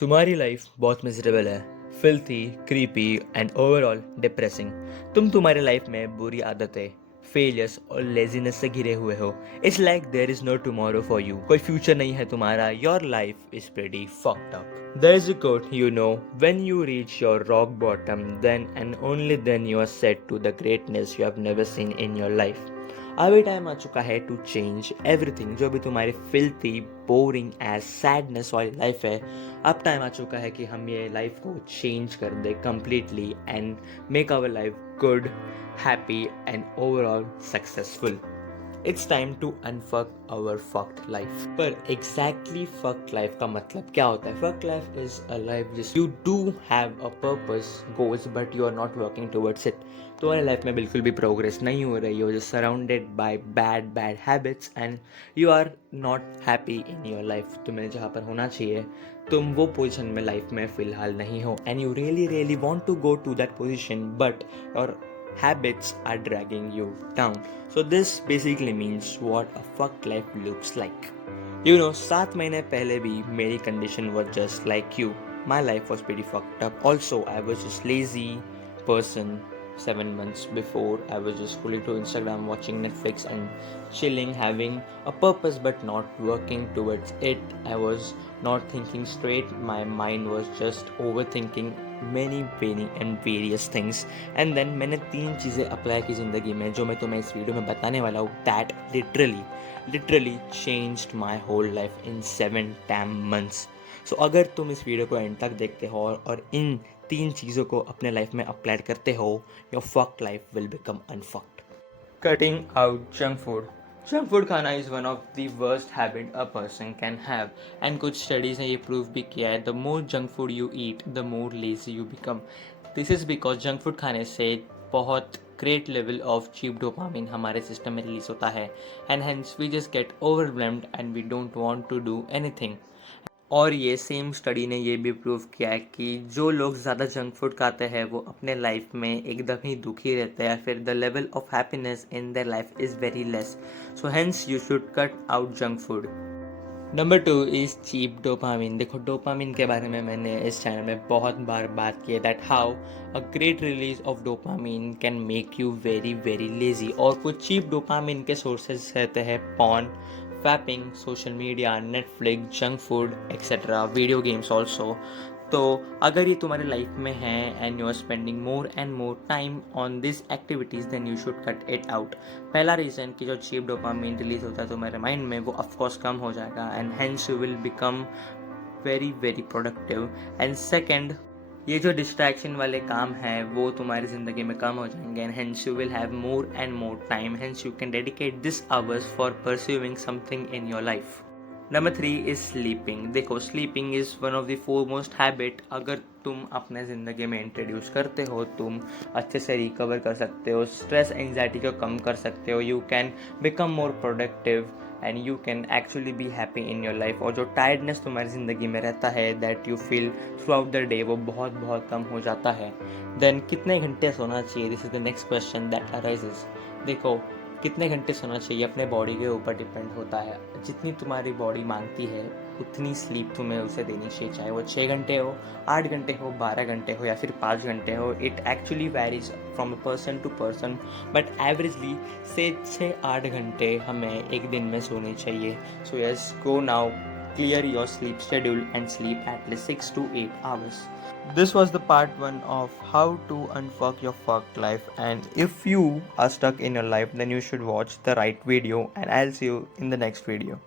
तुम्हारी लाइफ बहुत मिजरेबल है, filthy, creepy and overall depressing. तुम तुम्हारी लाइफ में बुरी आदतें, फेलियर्स और लेजीनेस से घिरे हुए हो। It's like there is no tomorrow for you. कोई फ्यूचर नहीं है तुम्हारा। Your life is pretty fucked up. There is a quote, you know, when you reach your rock bottom then and only then you are set to the greatness you have never seen in your life. अभी time आ चुका है to change everything. जो भी तुम्हारी filthy, boring edge sadness वाली life है, अब टाइम आ चुका है कि हम ये लाइफ को चेंज कर दे completely and make our life good, happy and overall successful. It's time to unfuck our fucked life. पर एग्जैक्टली फक्ड लाइफ का मतलब क्या होता है? Fucked life is a life जिस you do have a purpose, goals, but you are not working towards it. तुम्हारी life में बिल्कुल भी प्रोग्रेस नहीं हो रही हो, जो surrounded by bad habits and you are not happy in your life. तुम्हें जहाँ पर होना चाहिए, तुम वो पोजीशन में लाइफ में फिलहाल नहीं हो and you really want to go to that position, but your habits are dragging you down. So this basically means what a fucked life looks like. You know, 7 महीने पहले भी मेरी condition was just like you. My life was pretty fucked up. Also, I was just lazy person. 7 months before, I was just scrolling to Instagram, watching Netflix and chilling, having a purpose but not working towards it. I was not thinking straight. My mind was just overthinking many and various things. And then मैंने 3 चीज़ें apply की ज़िंदगी में, जो मैं तुम्हें इस video में बताने वाला हूँ, that literally changed my whole life in 7 damn months. So अगर तुम इस वीडियो को एंड तक देखते हो और इन 3 चीज़ों को अपने लाइफ में अप्लाई करते हो, your fucked life will become unfucked. Cutting out junk food. Junk food खाना is one of the worst habit a person can have, and कुछ स्टडीज़ ने ये प्रूव भी किया है, the more junk food you eat the more lazy you become. This is because junk food खाने से बहुत great level of cheap dopamine हमारे सिस्टम में रिलीज होता है and hence we just get overwhelmed and we don't want to do anything. और ये same study ने ये भी प्रूव किया है कि जो लोग ज़्यादा जंक फूड खाते हैं वो अपने लाइफ में एकदम ही दुखी रहते हैं, फिर the level of happiness in their life is very less. So hence you should cut out junk food. Number 2 is cheap dopamine. देखो, डोपामिन के बारे में मैंने इस चैनल में बहुत बार बात की है, that how a great release of dopamine can make you very lazy. और कुछ चीप डोपामिन के सोर्सेज रहते हैं porn, vaping, social media, Netflix, junk food etcetera, video games also. तो अगर ये तुम्हारे लाइफ में है and you are spending more and more time on this activities, then you should cut it out. पहला रीज़न कि जो चीप डोपामिन रिलीज होता है तुम्हारे माइंड में, वो ऑफकोर्स कम हो जाएगा and hence you will become very productive. And second, ये जो डिस्ट्रैक्शन वाले काम हैं वो तुम्हारी ज़िंदगी में कम हो जाएंगे and hence you will have more and more time, hence you can dedicate this hours for pursuing something in your life. Number 3 is sleeping. देखो, sleeping is one of the foremost habit. अगर तुम अपने ज़िंदगी में introduce करते हो, तुम अच्छे से रिकवर कर सकते हो, स्ट्रेस एंजाइटी को कम कर सकते हो, you can become more productive and you can actually be happy in your life. और जो टायर्डनेस तुम्हारी ज़िंदगी में रहता है, that you feel through out the day, वो बहुत कम हो जाता है। देन कितने घंटे सोना चाहिए? This is the next question that arises. देखो, कितने घंटे सोना चाहिए अपने बॉडी के ऊपर डिपेंड होता है। जितनी तुम्हारी बॉडी मांगती है उतनी स्लीप तुम्हें उसे देनी चाहिए, चाहे वो 6 घंटे हो, 8 घंटे हो, 12 घंटे हो या फिर 5 घंटे हो। It actually varies from person to person, but averagely से 6-8 घंटे हमें एक दिन में सोने चाहिए। So yes, go now, clear your sleep schedule and sleep at least 6 to 8 hours. This was the part 1 of how to unfuck your fucked life, and if you are stuck in your life, then you should watch the right video, and I'll see you in the next video.